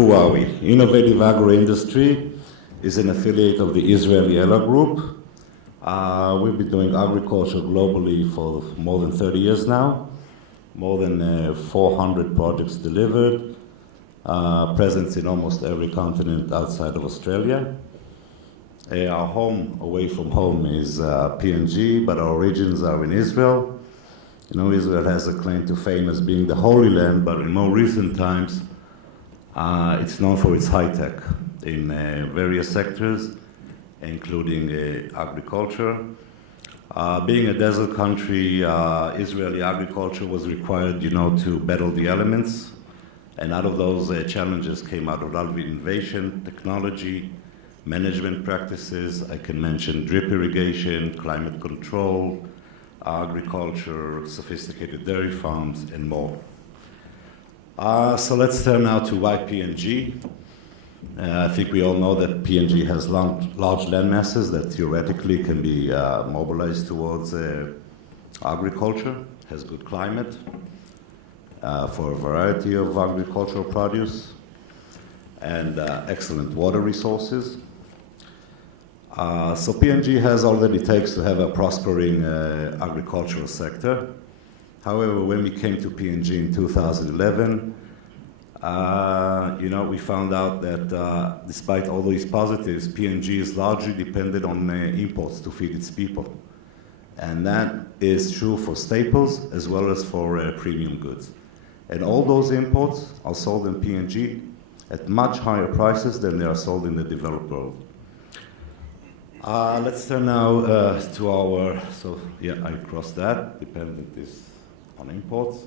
who are we? Innovative Agro Industry is an affiliate of the Israeli Ella Group. We've been doing agriculture globally for more than 30 years now, more than 400 projects delivered, presence in almost every continent outside of Australia. Our home away from home is PNG, but our origins are in Israel. You know, Israel has a claim to fame as being the Holy Land, but in more recent times, it's known for its high tech in various sectors, including agriculture. Being a desert country, Israeli agriculture was required, you know, to battle the elements. And out of those challenges came out of a lot of innovation, technology, management practices. I can mention drip irrigation, climate control, agriculture, sophisticated dairy farms, and more. So let's turn now to why PNG. I think we all know that PNG has large land masses that theoretically can be mobilized towards agriculture, has good climate for a variety of agricultural produce, and excellent water resources. So PNG has all that it takes to have a prospering agricultural sector. However, when we came to PNG in 2011, you know, we found out that despite all these positives, PNG is largely dependent on imports to feed its people. And that is true for staples as well as for premium goods. And all those imports are sold in PNG at much higher prices than they are sold in the developed world. Let's turn now to our, so yeah, I crossed that, dependent is on imports.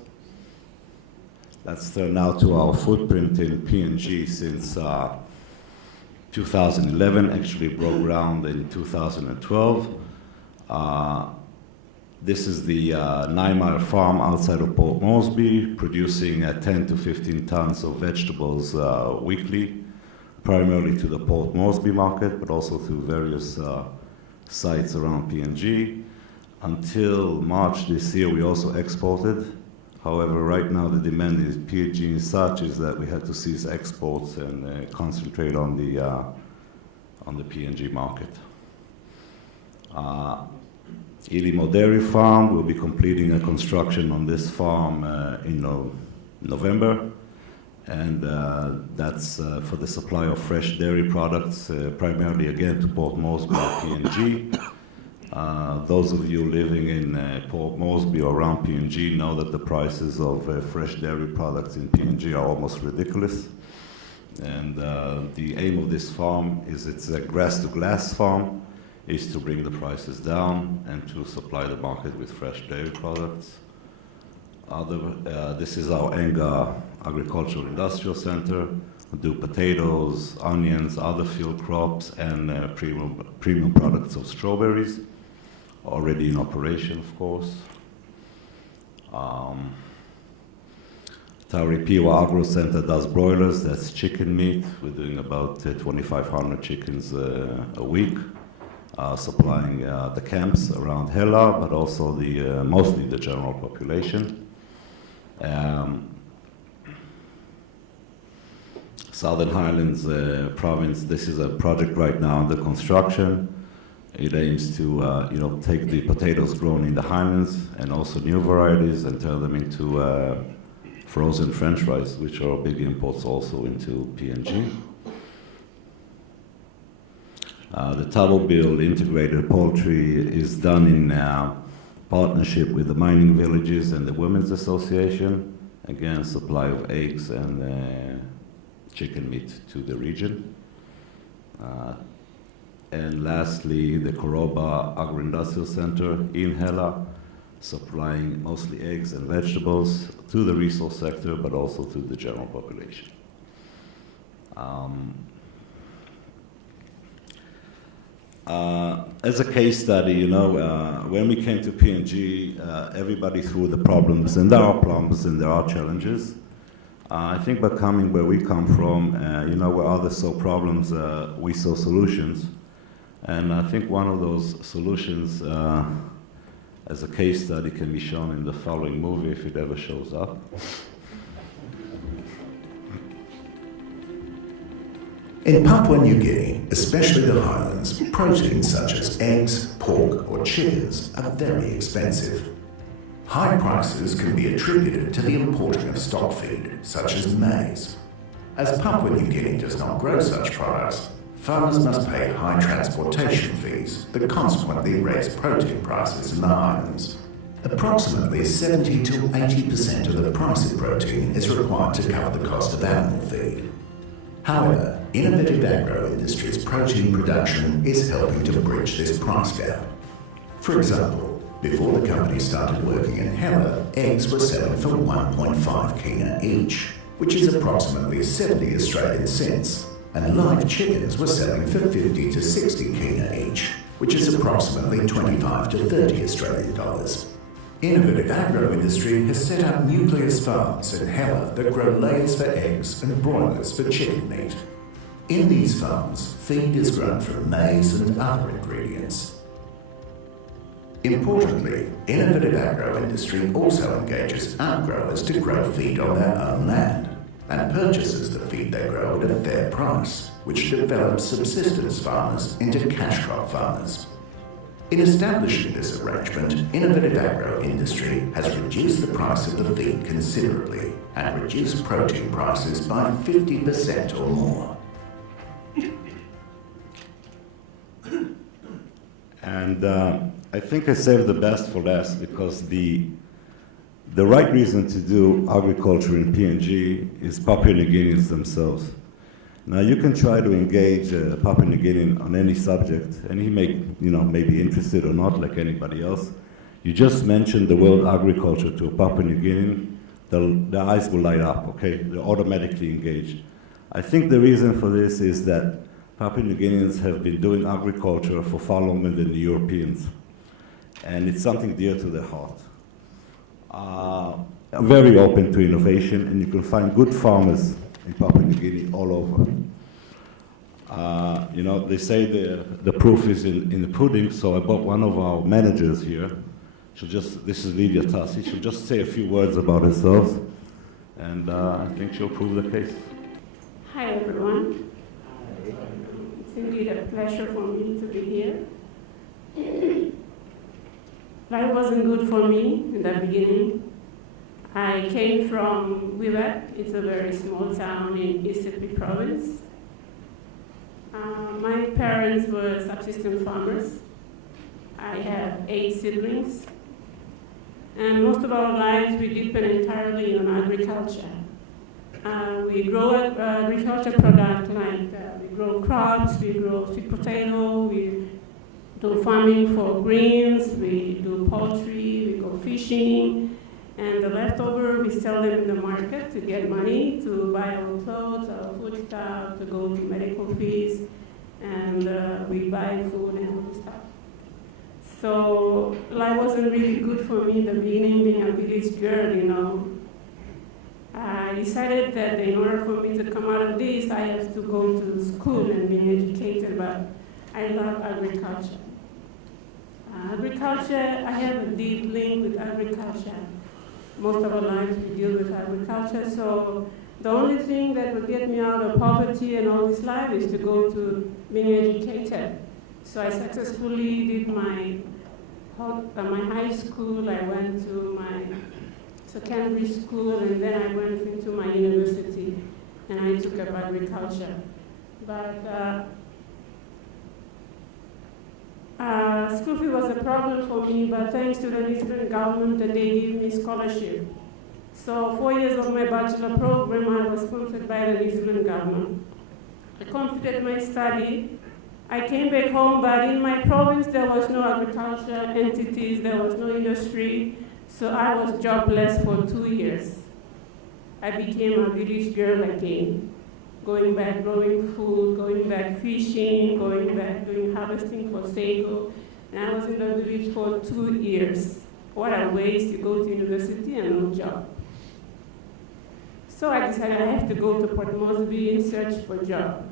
Let's turn now to our footprint in PNG since 2011, actually broke ground in 2012. This is the 9-mile farm outside of Port Moresby, producing 10 to 15 tons of vegetables weekly, primarily to the Port Moresby market, but also to various sites around PNG. Until March this year, we also exported. However, right now the demand in PNG is such is that we had to cease exports and concentrate on the PNG market. Ilimo Dairy Farm will be completing a construction on this farm in November. And that's for the supply of fresh dairy products, primarily again to Port Moresby or PNG. Those of you living in Port Moresby or around PNG know that the prices of fresh dairy products in PNG are almost ridiculous. And the aim of this farm is it's a grass-to-glass farm, is to bring the prices down and to supply the market with fresh dairy products. This is our Enga Agricultural Industrial Center. We do potatoes, onions, other field crops, and premium products of strawberries, already in operation, of course. Tauripiwa Agro Center does broilers, that's chicken meat. We're doing about 2,500 chickens a week, supplying the camps around Hela, but also mostly the general population. Southern Highlands province, this is a project right now under construction. It aims to take the potatoes grown in the highlands and also new varieties and turn them into frozen French fries, which are big imports also into PNG. The Tabo Bill integrated poultry is done in partnership with the mining villages and the Women's Association. Again, supply of eggs and chicken meat to the region. And lastly, the Koroba Agro-Industrial Center in Hela, supplying mostly eggs and vegetables to the resource sector, but also to the general population. As a case study, when we came to PNG, everybody threw the problems, and there are problems and there are challenges. I think by coming where we come from, where others saw problems, we saw solutions. And I think one of those solutions, as a case study, can be shown in the following movie, if it ever shows up. In Papua New Guinea, especially the highlands, proteins such as eggs, pork or chickens are very expensive. High prices can be attributed to the importing of stock feed, such as maize. As Papua New Guinea does not grow such products, farmers must pay high transportation fees that consequently raise protein prices in the highlands. Approximately 70 to 80% of the price of protein is required to cover the cost of animal feed. However, innovative agro industry's protein production is helping to bridge this price gap. For example, before the company started working in Hela, eggs were selling for 1.5 kina each, which is approximately 70 Australian cents, and live chickens were selling for 50 to 60 kina each, which is approximately 25 to 30 Australian dollars. Innovative agro industry has set up nucleus farms in Hela that grow layers for eggs and broilers for chicken meat. In these farms, feed is grown from maize and other ingredients. Importantly, innovative agro industry also engages outgrowers to grow feed on their own land and purchases the feed they grow at a fair price, which develops subsistence farmers into cash crop farmers. In establishing this arrangement, innovative agro industry has reduced the price of the feed considerably and reduced protein prices by 50% or more. And I think I saved the best for last, because the right reason to do agriculture in PNG is Papua New Guineans themselves. Now you can try to engage a Papua New Guinean on any subject, and he may be interested or not, like anybody else. You just mentioned the word agriculture to a Papua New Guinean, their eyes will light up, okay? They're automatically engaged. I think the reason for this is that Papua New Guineans have been doing agriculture for far longer than the Europeans, and it's something dear to their heart. Very open to innovation, and you can find good farmers in Papua New Guinea all over. They say the proof is in the pudding, so I brought one of our managers here. This is Lydia Tasi. She'll just say a few words about herself, and I think she'll prove the case. Hi, everyone. It's indeed a pleasure for me to be here. Life wasn't good for me in the beginning. I came from Weiss. It's a very small town in East Sydney province. My parents were subsistence farmers. I have 8 siblings. And most of our lives we depend entirely on agriculture. We grow agriculture products like we grow crops, we grow sweet potato, we do farming for greens, we do poultry, we go fishing, and the leftover we sell them in the market to get money to buy our clothes, our food stuff, to go to medical fees, and we buy food and all this stuff. So life wasn't really good for me in the beginning, being a village girl, I decided that in order for me to come out of this, I have to go to school and be educated, but I love agriculture. Agriculture, I have a deep link with agriculture. Most of our lives we deal with agriculture, so the only thing that would get me out of poverty and all this life is to go to being educated. So I successfully did my high school, I went to my secondary school, and then I went into my university, and I took up agriculture. But school fee was a problem for me, but thanks to the New Zealand government, that they gave me scholarship. So 4 years of my bachelor program, I was sponsored by the New Zealand government. I completed my study. I came back home, but in my province, there was no agriculture entities, there was no industry, so I was jobless for 2 years. I became a village girl again, going back growing food, going back fishing, going back doing harvesting for sago, and I was in the village for 2 years. What a waste, you go to university and no job. So I decided I have to go to Port Moresby in search for a job.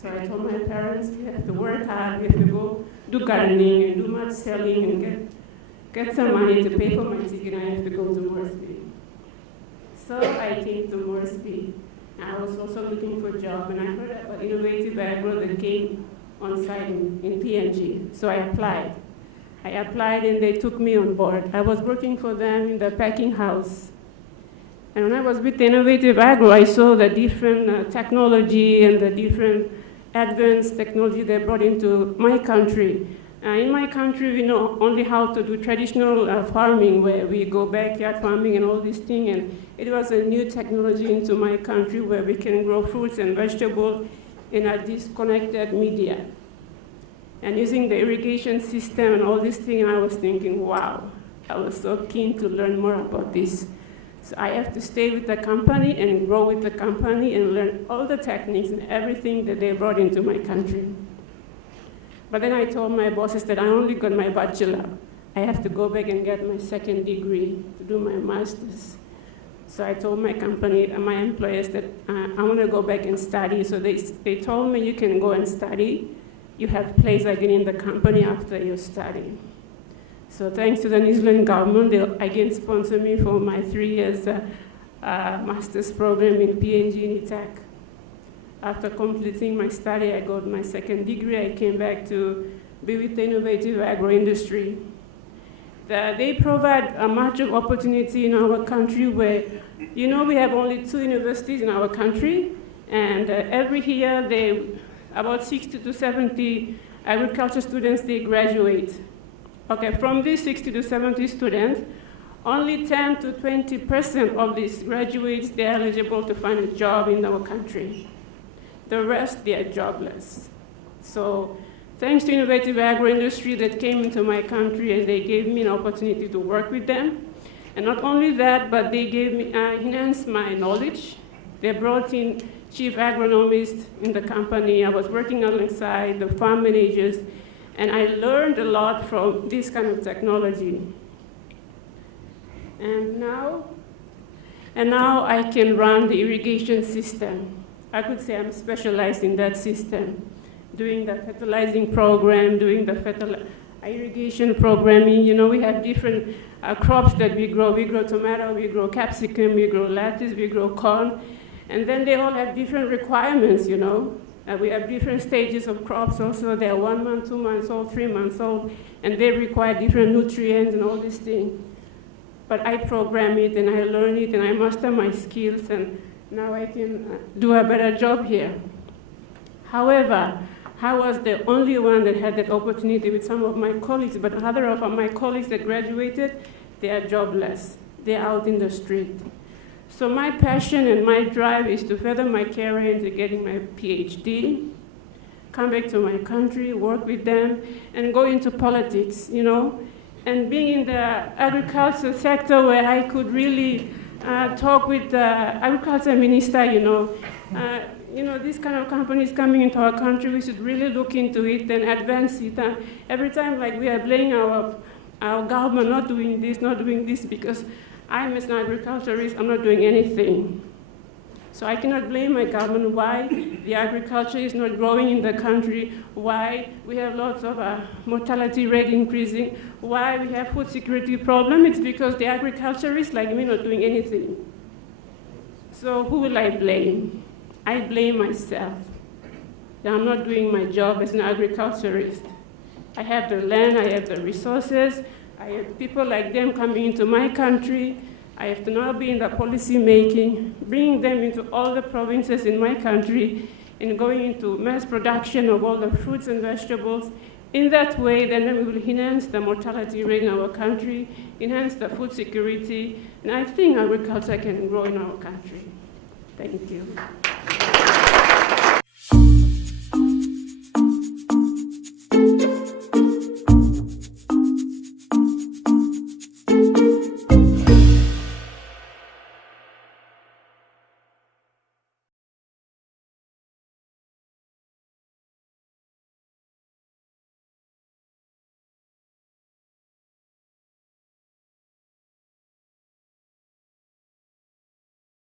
So I told my parents, we have to work hard, we have to go do gardening and do much selling and get some money to pay for my ticket, and I have to go to Moresby. So I came to Moresby. I was also looking for a job, and I heard about Innovative Agro that came on site in PNG. So I applied. And they took me on board. I was working for them in the packing house. And when I was with Innovative Agro, I saw the different technology and the different advanced technology they brought into my country. In my country, we know only how to do traditional farming, where we go backyard farming and all these things. And it was a new technology into my country where we can grow fruits and vegetables in a disconnected media. And using the irrigation system and all these things, I was thinking, wow, I was so keen to learn more about this. So I have to stay with the company and grow with the company and learn all the techniques and everything that they brought into my country. But then I told my bosses that I only got my bachelor. I have to go back and get my second degree to do my master's. So I told my company, my employers, that I want to go back and study. So they told me, you can go and study. You have place again in the company after you study. So thanks to the New Zealand government, they again sponsored me for my 3 years master's program in PNG in Itak. After completing my study, I got my second degree. I came back to be with the Innovative Agro industry. They provide a much of opportunity in our country where, you know, we have only 2 universities in our country, and every year about 60 to 70 agriculture students, they graduate. Okay, from these 60 to 70 students, only 10 to 20% of these graduates, they're eligible to find a job in our country. The rest, they are jobless. So thanks to Innovative Agro industry that came into my country, and they gave me an opportunity to work with them. And not only that, but they gave me, enhanced my knowledge. They brought in chief agronomist in the company. I was working alongside the farm managers, and I learned a lot from this kind of technology. And now I can run the irrigation system. I could say I'm specialized in that system, doing the fertilizing program, doing the irrigation programming. You know, we have different crops that we grow. We grow tomato, we grow capsicum, we grow lettuce, we grow corn. And then they all have different requirements, you know. We have different stages of crops also. They're 1 month, 2 months old, 3 months old, and they require different nutrients and all these things. But I program it, and I learn it, and I master my skills, and now I can do a better job here. However, I was the only one that had that opportunity with some of my colleagues, but other of my colleagues that graduated, they are jobless. They're out in the street. So my passion and my drive is to further my career into getting my PhD, come back to my country, work with them, and go into politics, you know. And being in the agriculture sector where I could really talk with the agriculture minister, you know, these kind of companies coming into our country, we should really look into it and advance it. Every time, like, we are blaming our government not doing this, because I'm as an agriculturist, I'm not doing anything. So I cannot blame my government why the agriculture is not growing in the country, why we have lots of mortality rate increasing, why we have food security problem. It's because the agriculturists like me not doing anything. So who will I blame? I blame myself. That I'm not doing my job as an agriculturist. I have the land, I have the resources, I have people like them coming into my country. I have to now be in the policy making, bringing them into all the provinces in my country, and going into mass production of all the fruits and vegetables. In that way, then we will enhance the mortality rate in our country, enhance the food security, and I think agriculture can grow in our country. Thank you.